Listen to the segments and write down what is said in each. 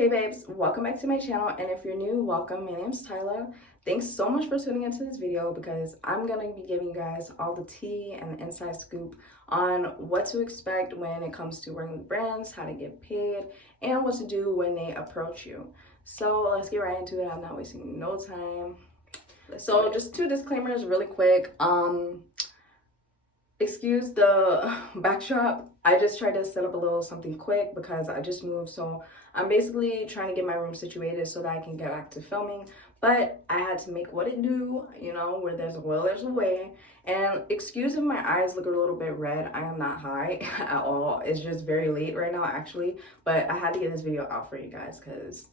Hey babes, welcome back to my channel, and if you're new, welcome. My name's Tyla. Thanks so much for tuning into this video because I'm gonna be giving you guys all the tea and the inside scoop on what to expect when it comes to working with brands, how to get paid, and what to do when they approach you. So let's get right into it. I'm not wasting no time. So just two disclaimers really quick. Excuse the backdrop. I just tried to set up a little something quick because I just moved, so I'm basically trying to get my room situated so that I can get back to filming. But I had to make what it do, you know, where there's a will, there's a way. And excuse if my eyes look a little bit red. I am not high at all. It's just very late right now, actually. But I had to get this video out for you guys because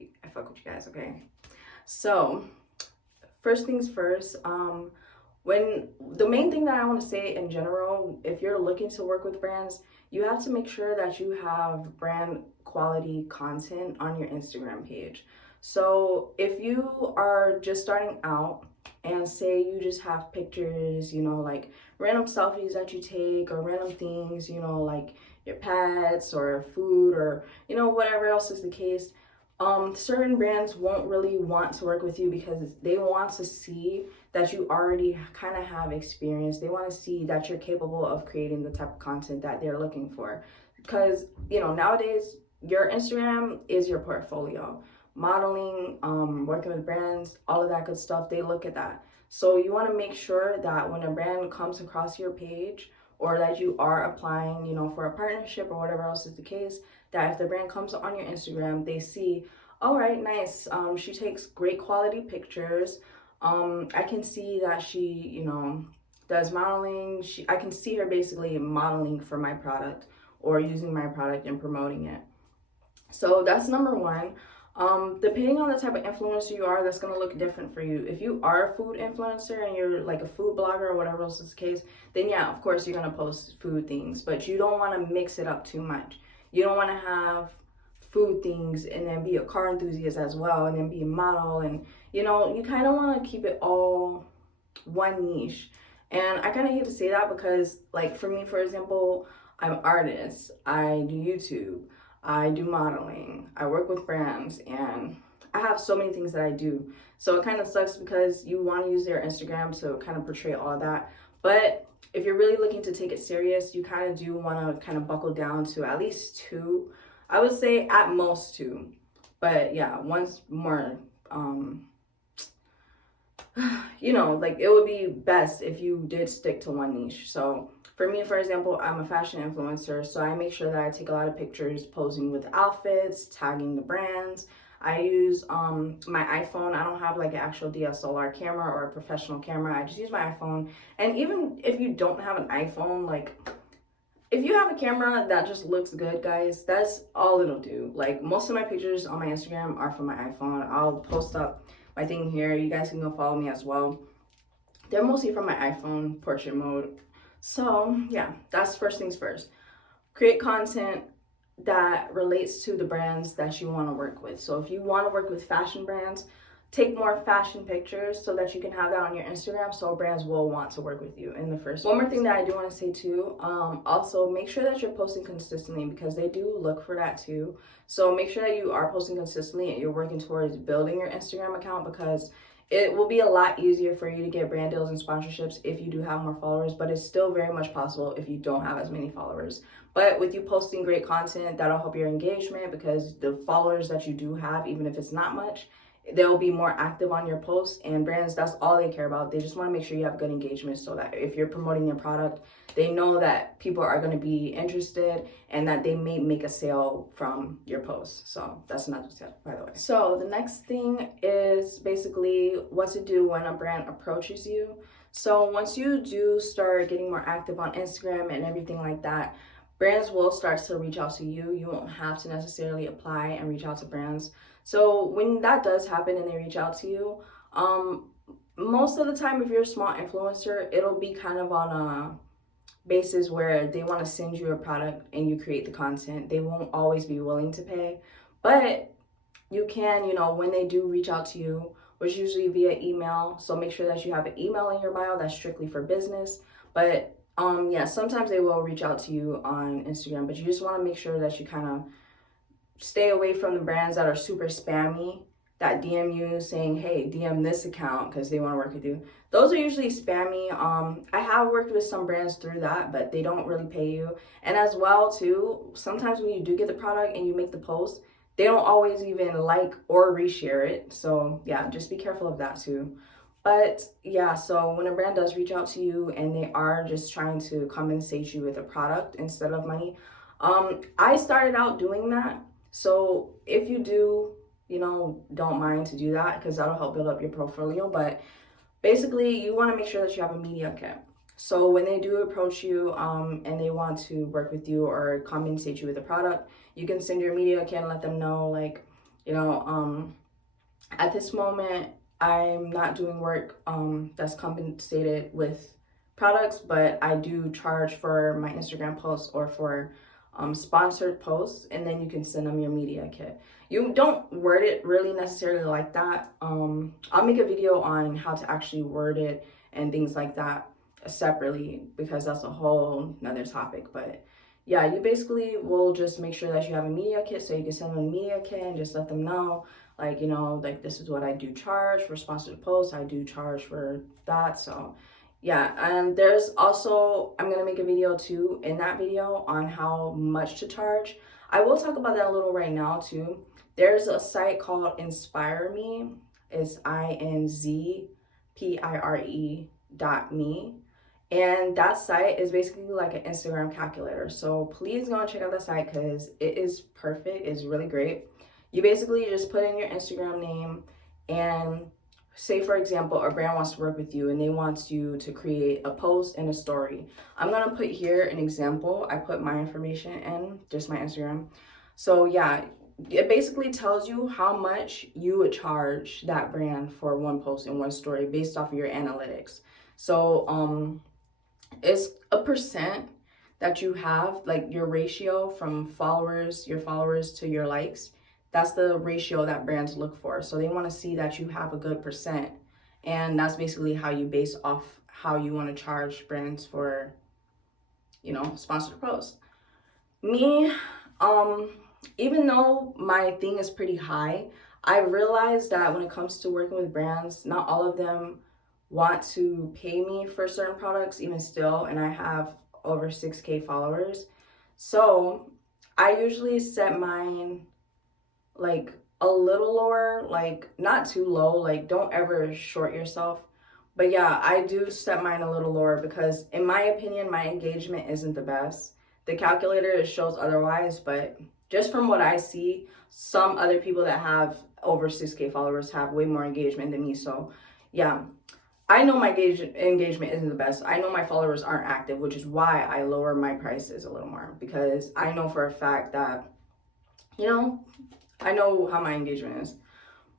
I fuck with you guys, okay? So, first things first, when the main thing that I want to say in general, if you're looking to work with brands, you have to make sure that you have brand quality content on your Instagram page. So if you are just starting out and say you just have pictures, you know, like random selfies that you take or random things, you know, like your pets or food or, you know, whatever else is the case, certain brands won't really want to work with you because they want to see that you already kind of have experience. They want to see that you're capable of creating the type of content that they're looking for. Because, you know, nowadays your Instagram is your portfolio. Modeling, working with brands, all of that good stuff, they look at that. So you want to make sure that when a brand comes across your page or that you are applying, you know, for a partnership or whatever else is the case, that if the brand comes on your Instagram, they see, all right, nice. She takes great quality pictures. I can see that she, you know, does modeling. I can see her basically modeling for my product or using my product and promoting it. So that's number one. Depending on the type of influencer you are, that's gonna look different for you. If you are a food influencer and you're like a food blogger or whatever else is the case, then yeah, of course you're gonna post food things, but you don't wanna mix it up too much. You don't wanna have food things and then be a car enthusiast as well and then be a model, and you know, you kind of want to keep it all one niche. And I kind of hate to say that because like for me, for example, I'm an artist, I do YouTube, I do modeling, I work with brands, and I have so many things that I do. So it kind of sucks because you want to use their Instagram to kind of portray all of that. But if you're really looking to take it serious, you kind of do want to kind of buckle down to at least two. I would say at most two. But yeah, once more, you know, like it would be best if you did stick to one niche. So for me, for example, I'm a fashion influencer, so I make sure that I take a lot of pictures posing with outfits, tagging the brands. I use my iPhone. I don't have like an actual DSLR camera or a professional camera. I just use my iPhone. And even if you don't have an iPhone, like if you have a camera that just looks good, guys, that's all it'll do. Like most of my pictures on my Instagram are from my iPhone. I'll post up my thing here. You guys can go follow me as well. They're mostly from my iPhone portrait mode. So yeah, that's first things first. Create content that relates to the brands that you want to work with. So if you want to work with fashion brands, take more fashion pictures so that you can have that on your Instagram, so brands will want to work with you in the first. One more thing that I do want to say too, also make sure that you're posting consistently because they do look for that too. So make sure that you are posting consistently and you're working towards building your Instagram account, because it will be a lot easier for you to get brand deals and sponsorships if you do have more followers, but it's still very much possible if you don't have as many followers. But with you posting great content, that'll help your engagement because the followers that you do have, even if it's not much, they'll be more active on your posts, and brands, that's all they care about. They just want to make sure you have good engagement so that if you're promoting their product, they know that people are going to be interested and that they may make a sale from your posts. So that's another tip, by the way. So the next thing is basically what to do when a brand approaches you. So once you do start getting more active on Instagram and everything like that, brands will start to reach out to you. You won't have to necessarily apply and reach out to brands. So when that does happen and they reach out to you, most of the time, if you're a small influencer, it'll be kind of on a basis where they want to send you a product and you create the content. They won't always be willing to pay, but you can, you know, when they do reach out to you, which usually via email. So make sure that you have an email in your bio that's strictly for business. But yeah, sometimes they will reach out to you on Instagram, but you just want to make sure that you kind of stay away from the brands that are super spammy, that DM you saying, hey, DM this account because they want to work with you. Those are usually spammy. I have worked with some brands through that, but they don't really pay you. And as well too, sometimes when you do get the product and you make the post, they don't always even like or reshare it. So yeah, just be careful of that too. But yeah, so when a brand does reach out to you and they are just trying to compensate you with a product instead of money, I started out doing that. So if you do, don't mind to do that because that'll help build up your portfolio. But basically, you want to make sure that you have a media kit. So when they do approach you and they want to work with you or compensate you with a product, you can send your media kit and let them know, like, at this moment, I'm not doing work that's compensated with products, but I do charge for my Instagram posts or for sponsored posts, and then you can send them your media kit. You don't word it really necessarily like that. I'll make a video on how to actually word it and things like that separately because that's a whole nother topic. But yeah, you basically will just make sure that you have a media kit, so you can send them a media kit and just let them know, like, like, this is what I do charge for sponsored posts. I do charge for that. So yeah, and there's also, I'm gonna make a video too in that video on how much to charge. I will talk about that a little right now too. There's a site called Inspire Me. It's INZPIRE.me. And that site is basically like an Instagram calculator. So please go and check out that site because it is perfect. It's really great. You basically just put in your Instagram name and say, for example, a brand wants to work with you and they want you to create a post and a story. I'm going to put here an example. I put my information in, just my Instagram. So yeah, it basically tells you how much you would charge that brand for one post and one story based off of your analytics. So it's a percent that you have, like your ratio from your followers to your likes. That's the ratio that brands look for. So they want to see that you have a good percent. And that's basically how you base off how you want to charge brands for, sponsored posts. Me, even though my thing is pretty high, I realized that when it comes to working with brands, not all of them want to pay me for certain products even still, and I have over 6K followers. So I usually set mine like a little lower, like not too low, like don't ever short yourself. But yeah, I do set mine a little lower because in my opinion, my engagement isn't the best. The calculator shows otherwise, but just from what I see, some other people that have over 6K followers have way more engagement than me. So yeah, I know my engagement isn't the best. I know my followers aren't active, which is why I lower my prices a little more because I know for a fact that, I know how my engagement is.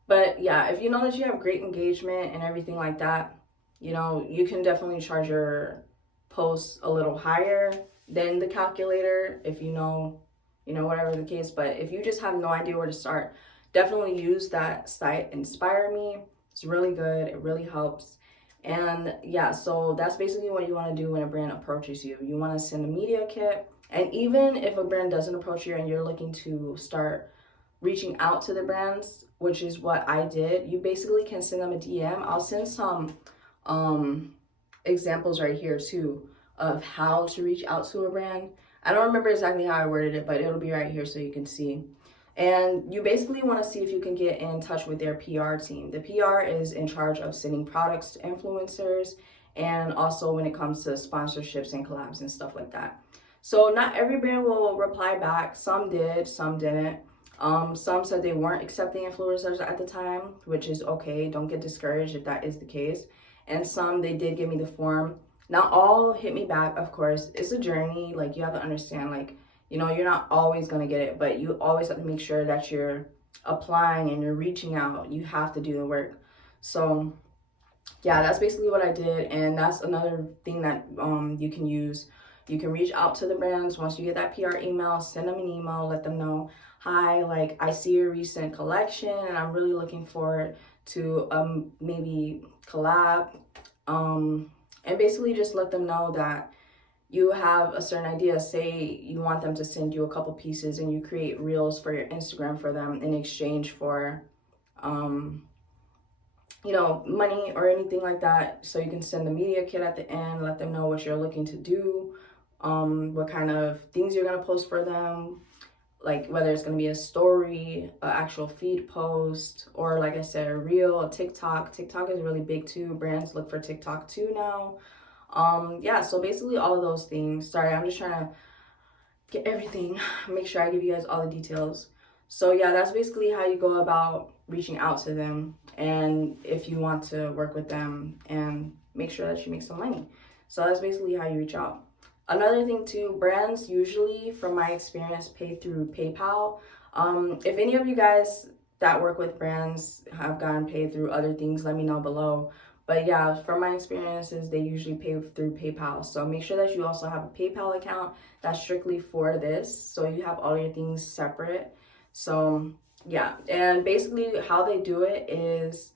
But yeah, if you know that you have great engagement and everything like that, you can definitely charge your posts a little higher than the calculator if whatever the case. But if you just have no idea where to start, definitely use that site, Inspire Me. It's really good. It really helps. And yeah, so that's basically what you want to do when a brand approaches you. You want to send a media kit. And even if a brand doesn't approach you and you're looking to start reaching out to the brands, which is what I did, you basically can send them a DM. I'll send some examples right here too of how to reach out to a brand. I don't remember exactly how I worded it, but it'll be right here so you can see. And you basically want to see if you can get in touch with their PR team. The PR is in charge of sending products to influencers and also when it comes to sponsorships and collabs and stuff like that. So not every brand will reply back. Some did, some didn't. Some said they weren't accepting influencers at the time, which is okay. Don't get discouraged if that is the case. And some, they did give me the form. Not all hit me back, of course. It's a journey. Like, you have to understand, like, you're not always going to get it, but you always have to make sure that you're applying and you're reaching out. You have to do the work. So yeah, that's basically what I did. And that's another thing that you can use. You can reach out to the brands. Once you get that PR email, send them an email, let them know, hi, like, I see your recent collection and I'm really looking forward to maybe collab. And basically just let them know that, you have a certain idea. Say you want them to send you a couple pieces and you create reels for your Instagram for them in exchange for you know, money or anything like that. So you can send the media kit at the end, let them know what you're looking to do, what kind of things you're gonna post for them, like whether it's gonna be a story, an actual feed post, or like I said, a reel, a TikTok. TikTok is really big too. Brands look for TikTok too now. Yeah, so basically all of those things. Sorry, I'm just trying to get everything, make sure I give you guys all the details. So yeah, that's basically how you go about reaching out to them, and if you want to work with them and make sure that you make some money. So that's basically how you reach out. Another thing too, brands usually, from my experience, pay through PayPal. If any of you guys that work with brands have gotten paid through other things, let me know below. But yeah, from my experiences, they usually pay through PayPal. So make sure that you also have a PayPal account that's strictly for this, so you have all your things separate. So yeah, and basically how they do it is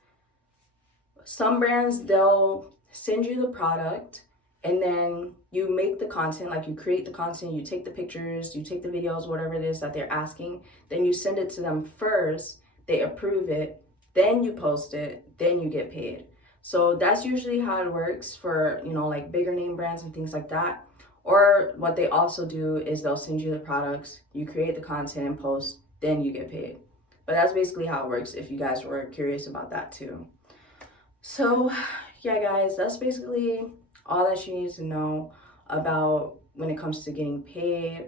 some brands, they'll send you the product and then you make the content, like you create the content, you take the pictures, you take the videos, whatever it is that they're asking, then you send it to them first, they approve it, then you post it, then you get paid. So that's usually how it works for, you know, like bigger name brands and things like that. Or what they also do is they'll send you the products, you create the content and post, then you get paid. But that's basically how it works if you guys were curious about that too. So yeah, guys, that's basically all that you need to know about when it comes to getting paid.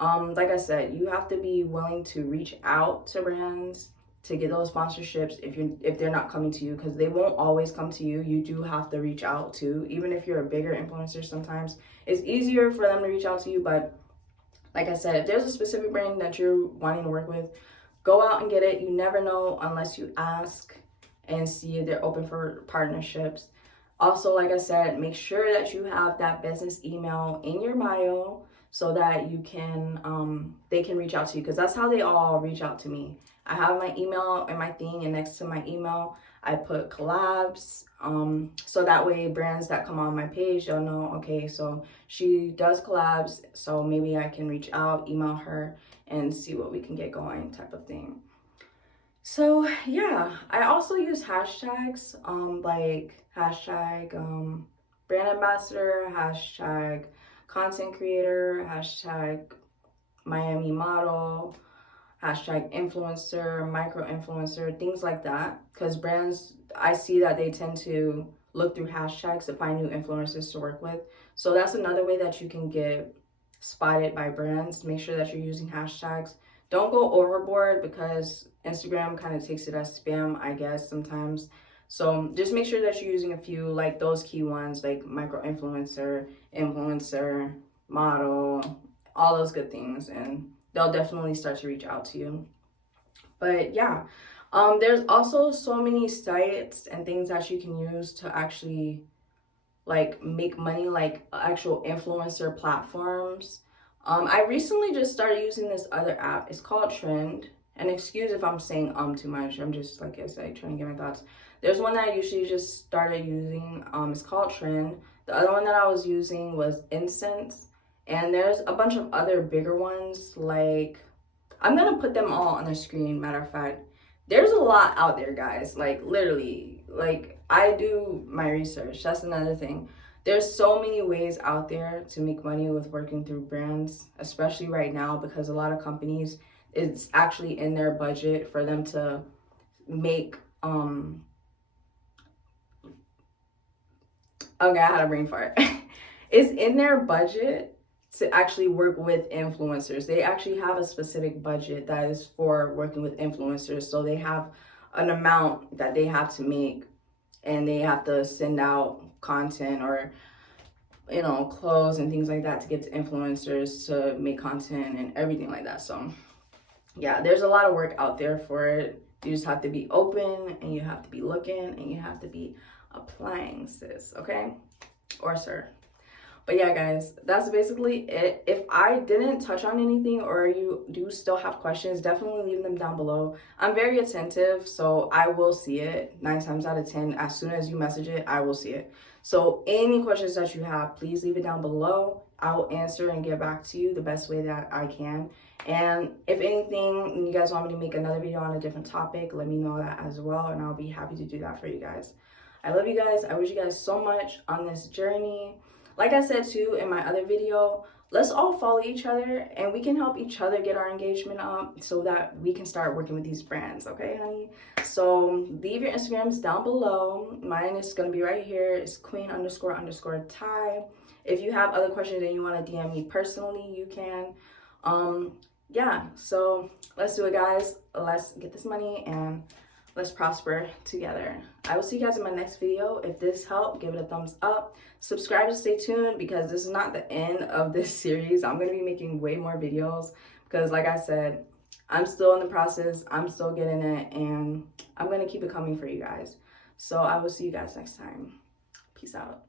Like I said, you have to be willing to reach out to brands to get those sponsorships if they're not coming to you, because they won't always come to you. You do have to reach out to, even if you're a bigger influencer, sometimes it's easier for them to reach out to you. But like I said, if there's a specific brand that you're wanting to work with, go out and get it. You never know unless you ask and see if they're open for partnerships. Also, like I said, make sure that you have that business email in your bio so that you can they can reach out to you, because that's how they all reach out to me. I have my email and my thing, and next to my email I put collabs, so that way brands that come on my page, they'll know, okay, so she does collabs, so maybe I can reach out, email her, and see what we can get going, type of thing. So yeah, I also use hashtags, like hashtag brand ambassador, hashtag content creator, hashtag Miami model, hashtag influencer, micro influencer, things like that. Because brands, I see that they tend to look through hashtags to find new influencers to work with. So that's another way that you can get spotted by brands. Make sure that you're using hashtags. Don't go overboard, because Instagram kind of takes it as spam, I guess, sometimes. So just make sure that you're using a few, like those key ones, like micro influencer, influencer, model, all those good things, and they'll definitely start to reach out to you. But yeah, there's also so many sites and things that you can use to actually like make money, like actual influencer platforms. I recently just started using this other app. It's called Trend. And excuse if I'm saying too much. I'm just, like I said, trying to get my thoughts. There's one that I usually just started using. It's called Trend. The other one that I was using was Incense. And there's a bunch of other bigger ones. Like, I'm gonna put them all on the screen, matter of fact. There's a lot out there, guys. Like, literally, like, I do my research. That's another thing. There's so many ways out there to make money with working through brands, especially right now, because a lot of companies, it's actually in their budget for them to make okay, I had a brain fart. It's in their budget to actually work with influencers. They actually have a specific budget that is for working with influencers. So they have an amount that they have to make, and they have to send out content or, you know, clothes and things like that to give to influencers to make content and everything like that. So yeah, there's a lot of work out there for it. You just have to be open, and you have to be looking, and you have to be applying, sis, okay? Or sir. But yeah, guys, that's basically it. If I didn't touch on anything, or you do still have questions, definitely leave them down below. I'm very attentive, so I will see it 9 times out of 10. As soon as you message it, I will see it. So any questions that you have, please leave it down below, I'll answer and get back to you the best way that I can. And if anything, you guys want me to make another video on a different topic, let me know that as well, and I'll be happy to do that for you guys. I love you guys. I wish you guys so much on this journey. Like I said too in my other video, let's all follow each other and we can help each other get our engagement up so that we can start working with these brands, okay, honey? So leave your Instagrams down below. Mine is gonna be right here. It's queen__Ty. If you have other questions and you want to DM me personally, you can. Yeah, so let's do it, guys. Let's get this money and let's prosper together. I will see you guys in my next video. If this helped, give it a thumbs up. Subscribe to stay tuned because this is not the end of this series. I'm going to be making way more videos because, like I said, I'm still in the process. I'm still getting it, and I'm going to keep it coming for you guys. So I will see you guys next time. Peace out.